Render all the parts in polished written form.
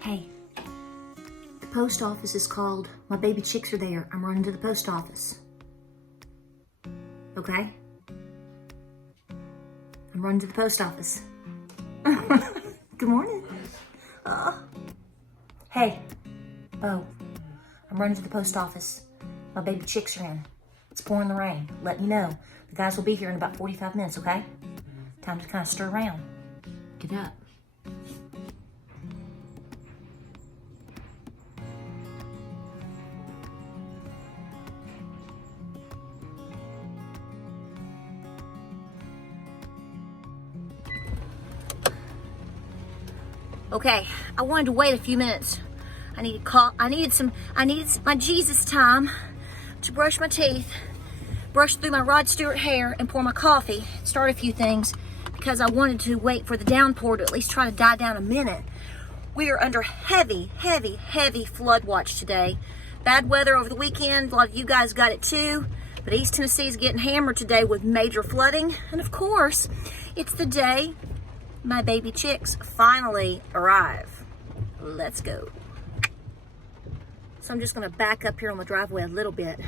Hey, the post office is called. My baby chicks are there. I'm running to the post office. Okay? I'm running to the post office. Good morning. Hey, Bo, I'm running to the post office. My baby chicks are in. It's pouring the rain. Letting you know. The guys will be here in about 45 minutes, okay? Time to kind of stir around. Get up. Okay, I wanted to wait a few minutes. I needed my Jesus time to brush my teeth, brush through my Rod Stewart hair, and pour my coffee, start a few things, because I wanted to wait for the downpour to at least try to die down a minute. We are under heavy, heavy, heavy flood watch today. Bad weather over the weekend. A lot of you guys got it too. But East Tennessee is getting hammered today with major flooding. And of course, it's the day my baby chicks finally arrive. Let's go. So I'm just gonna back up here on the driveway a little bit.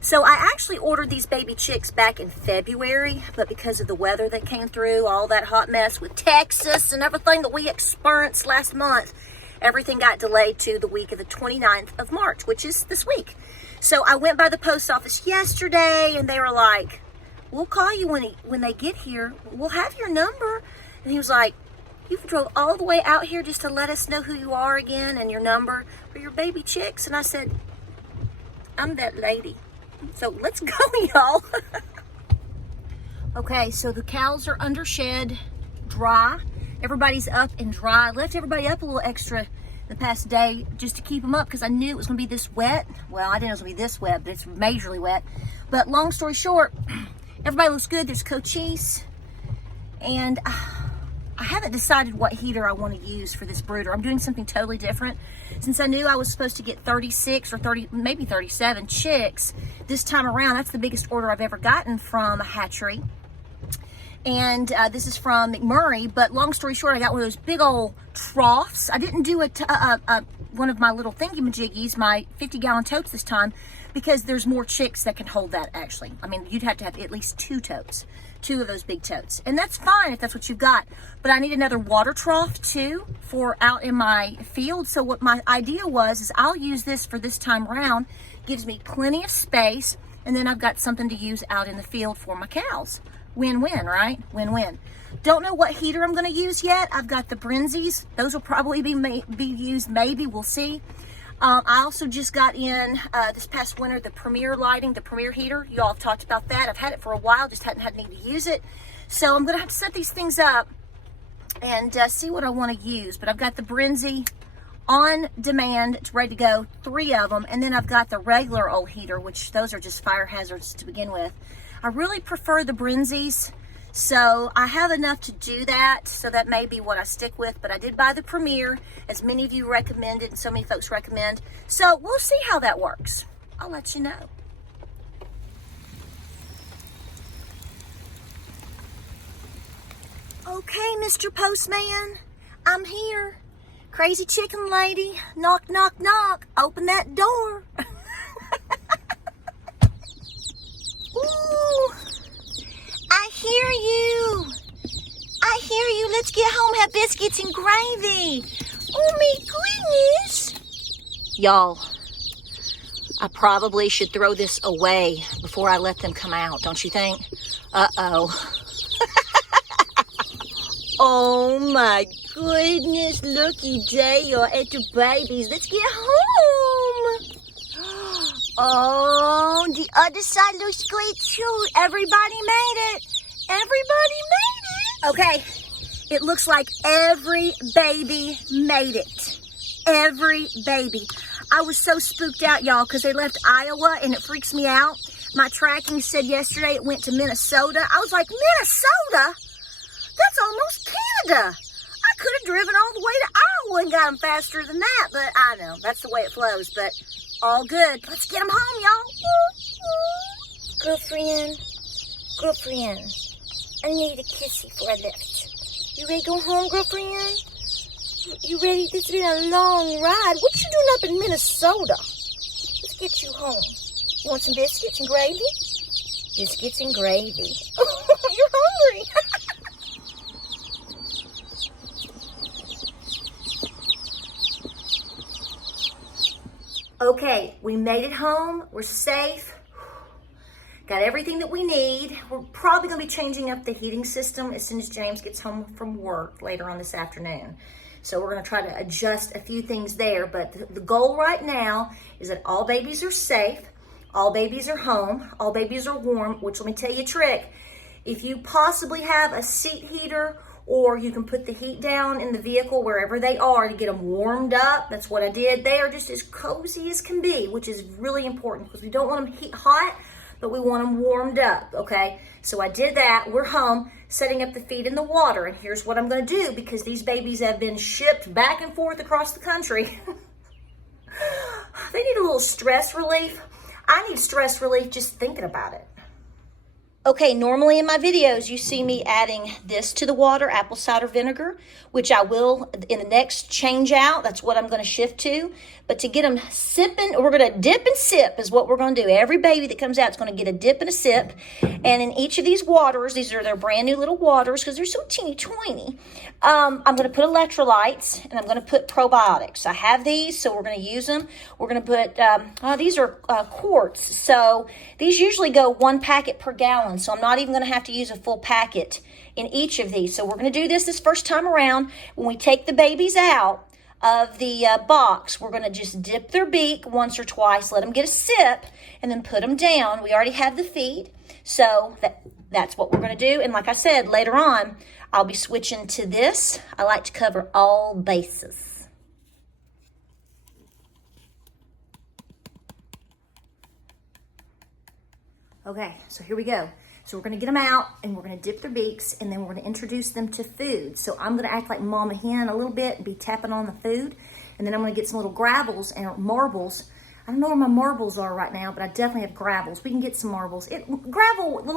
So I actually ordered these baby chicks back in February, but because of the weather that came through, all that hot mess with Texas and everything that we experienced last month, everything got delayed to the week of the 29th of March, which is this week. So I went by the post office yesterday and they were like, we'll call you when they get here. We'll have your number. And he was like, you drove all the way out here just to let us know who you are again and your number for your baby chicks. And I said, I'm that lady. So let's go, y'all. Okay, so the cows are under shed, dry. Everybody's up and dry. I left everybody up a little extra the past day just to keep them up because I knew it was going to be this wet. Well, I didn't know it was going to be this wet, but it's majorly wet. But long story short, everybody looks good. There's Cochise. And I haven't decided what heater I want to use for this brooder. I'm doing something totally different. Since I knew I was supposed to get 36 or 30, maybe 37 chicks this time around, that's the biggest order I've ever gotten from a hatchery. And this is from McMurray, but long story short, I got one of those big old troughs. I didn't do one of my little thingy-majiggies, my 50-gallon totes this time, because there's more chicks that can hold that, actually. I mean, you'd have to have at least 2 totes. 2 of those big totes, and that's fine if that's what you've got, but I need another water trough too for out in my field. So what my idea was is I'll use this for this time around, gives me plenty of space, and then I've got something to use out in the field for my cows. Win-win, right? Win-win. Don't know what heater I'm going to use yet. I've got the Brinzies. Those will probably be used, maybe, we'll see. I also just got in this past winter the Premier lighting, the Premier heater. You all have talked about that. I've had it for a while, just hadn't had need to use it. So I'm going to have to set these things up and see what I want to use. But I've got the Brinzy on demand. It's ready to go, 3 of them. And then I've got the regular old heater, which those are just fire hazards to begin with. I really prefer the Brinzies. So I have enough to do that, so that may be what I stick with, but I did buy the Premier, as many of you recommended and so many folks recommend. So we'll see how that works. I'll let you know. Okay, Mr. Postman, I'm here. Crazy chicken lady, knock, knock, knock. Open that door. Ooh, I hear you. I hear you. Let's get home, have biscuits and gravy. Oh my goodness. Y'all, I probably should throw this away before I let them come out, don't you think? Uh-oh. Oh my goodness, looky there at the babies. Let's get home. Oh, the other side looks great too. Everybody made it. Everybody made it. Okay, it looks like every baby made it. Every baby. I was so spooked out, y'all, because they left Iowa and it freaks me out. My tracking said yesterday it went to Minnesota. I was like, Minnesota? That's almost Canada. I could have driven all the way to Iowa and got them faster than that, but I know, that's the way it flows, but all good. Let's get them home, y'all. Girlfriend, I need a kissy before I left. You ready to go home, girlfriend? You ready? This has been a long ride. What you doing up in Minnesota? Let's get you home. You want some biscuits and gravy? Biscuits and gravy. You're hungry. Okay, we made it home. We're safe. Got everything that we need. We're probably going to be changing up the heating system as soon as James gets home from work later on this afternoon. So we're going to try to adjust a few things there. But the goal right now is that all babies are safe. All babies are home. All babies are warm, which let me tell you a trick. If you possibly have a seat heater, or you can put the heat down in the vehicle wherever they are to get them warmed up. That's what I did. They are just as cozy as can be, which is really important because we don't want them hot, but we want them warmed up, okay? So I did that. We're home, setting up the feed in the water. And here's what I'm going to do because these babies have been shipped back and forth across the country. They need a little stress relief. I need stress relief just thinking about it. Okay, normally in my videos, you see me adding this to the water, apple cider vinegar, which I will in the next change out. That's what I'm going to shift to. But to get them sipping, we're going to dip and sip is what we're going to do. Every baby that comes out is going to get a dip and a sip. And in each of these waters, these are their brand new little waters because they're so teeny tiny. I'm going to put electrolytes and I'm going to put probiotics. I have these, so we're going to use them. We're going to put, these are quarts. So these usually go 1 packet per gallon. So I'm not even going to have to use a full packet in each of these. So we're going to do this first time around. When we take the babies out of the box, we're going to just dip their beak once or twice, let them get a sip, and then put them down. We already have the feed, so that's what we're going to do. And like I said, later on, I'll be switching to this. I like to cover all bases. Okay, so here we go. So we're going to get them out and we're going to dip their beaks and then we're going to introduce them to food. So I'm going to act like Mama Hen a little bit and be tapping on the food. And then I'm going to get some little gravels and marbles. I don't know where my marbles are right now, but I definitely have gravels. We can get some marbles. Little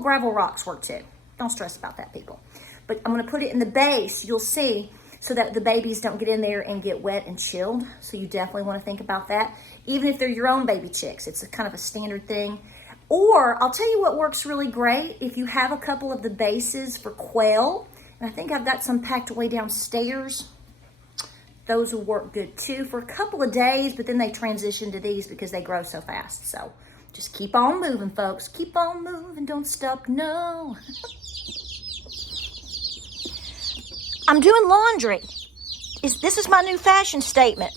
gravel rocks work too. Don't stress about that, people. But I'm going to put it in the base, you'll see, so that the babies don't get in there and get wet and chilled. So you definitely want to think about that. Even if they're your own baby chicks, it's a kind of a standard thing. Or I'll tell you what works really great. If you have a couple of the bases for quail, and I think I've got some packed away downstairs, those will work good too for a couple of days, but then they transition to these because they grow so fast. So just keep on moving, folks. Keep on moving, don't stop, no. I'm doing laundry. This is my new fashion statement.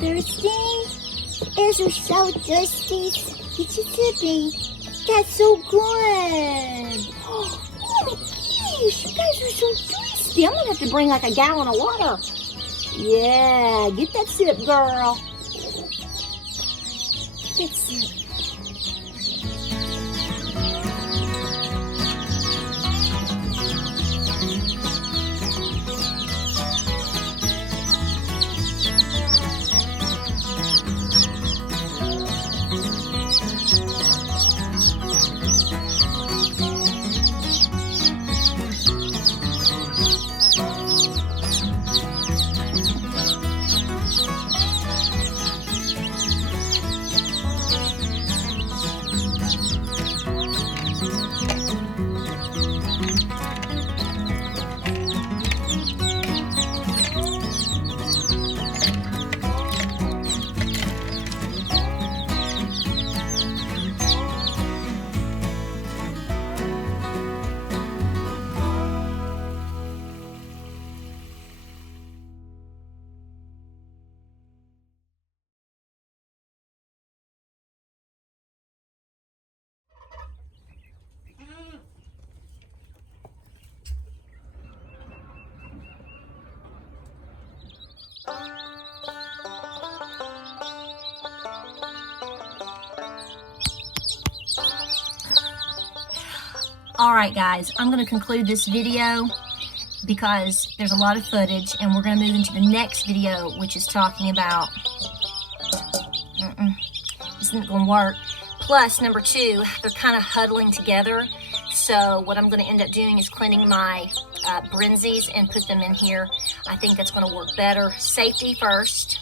thirsty? Ears are so thirsty. Get your sippy. That's so good. Oh my gosh, you guys are so thirsty. I'm gonna have to bring like a gallon of water. Yeah, get that sip, girl. Get that sip. All right, guys, I'm going to conclude this video because there's a lot of footage, and we're going to move into the next video, which is talking about, this isn't going to work. Plus, number 2, they're kind of huddling together. So what I'm going to end up doing is cleaning my Brinzies and put them in here. I think that's going to work better. Safety first.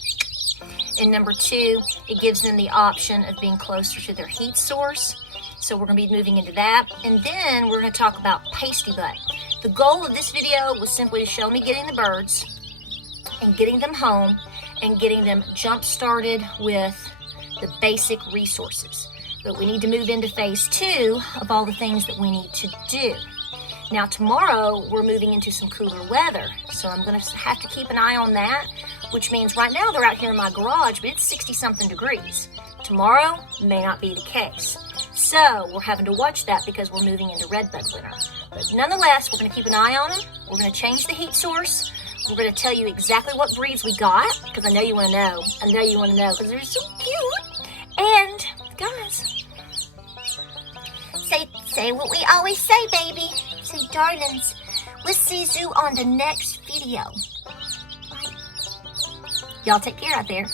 And number 2, it gives them the option of being closer to their heat source. So we're going to be moving into that. And then we're going to talk about pasty butt. The goal of this video was simply to show me getting the birds and getting them home and getting them jump started with the basic resources. But we need to move into phase 2 of all the things that we need to do. Now tomorrow we're moving into some cooler weather. So I'm going to have to keep an eye on that, which means right now they're out here in my garage, but it's 60 something degrees. Tomorrow may not be the case. So we're having to watch that because we're moving into redbud winter. But nonetheless, we're going to keep an eye on them. We're going to change the heat source. We're going to tell you exactly what breeds we got, because I know you want to know. I know you want to know because they're so cute. And guys, say what we always say, baby. Say, darlings, we'll see you on the next video. Bye. Y'all take care out there.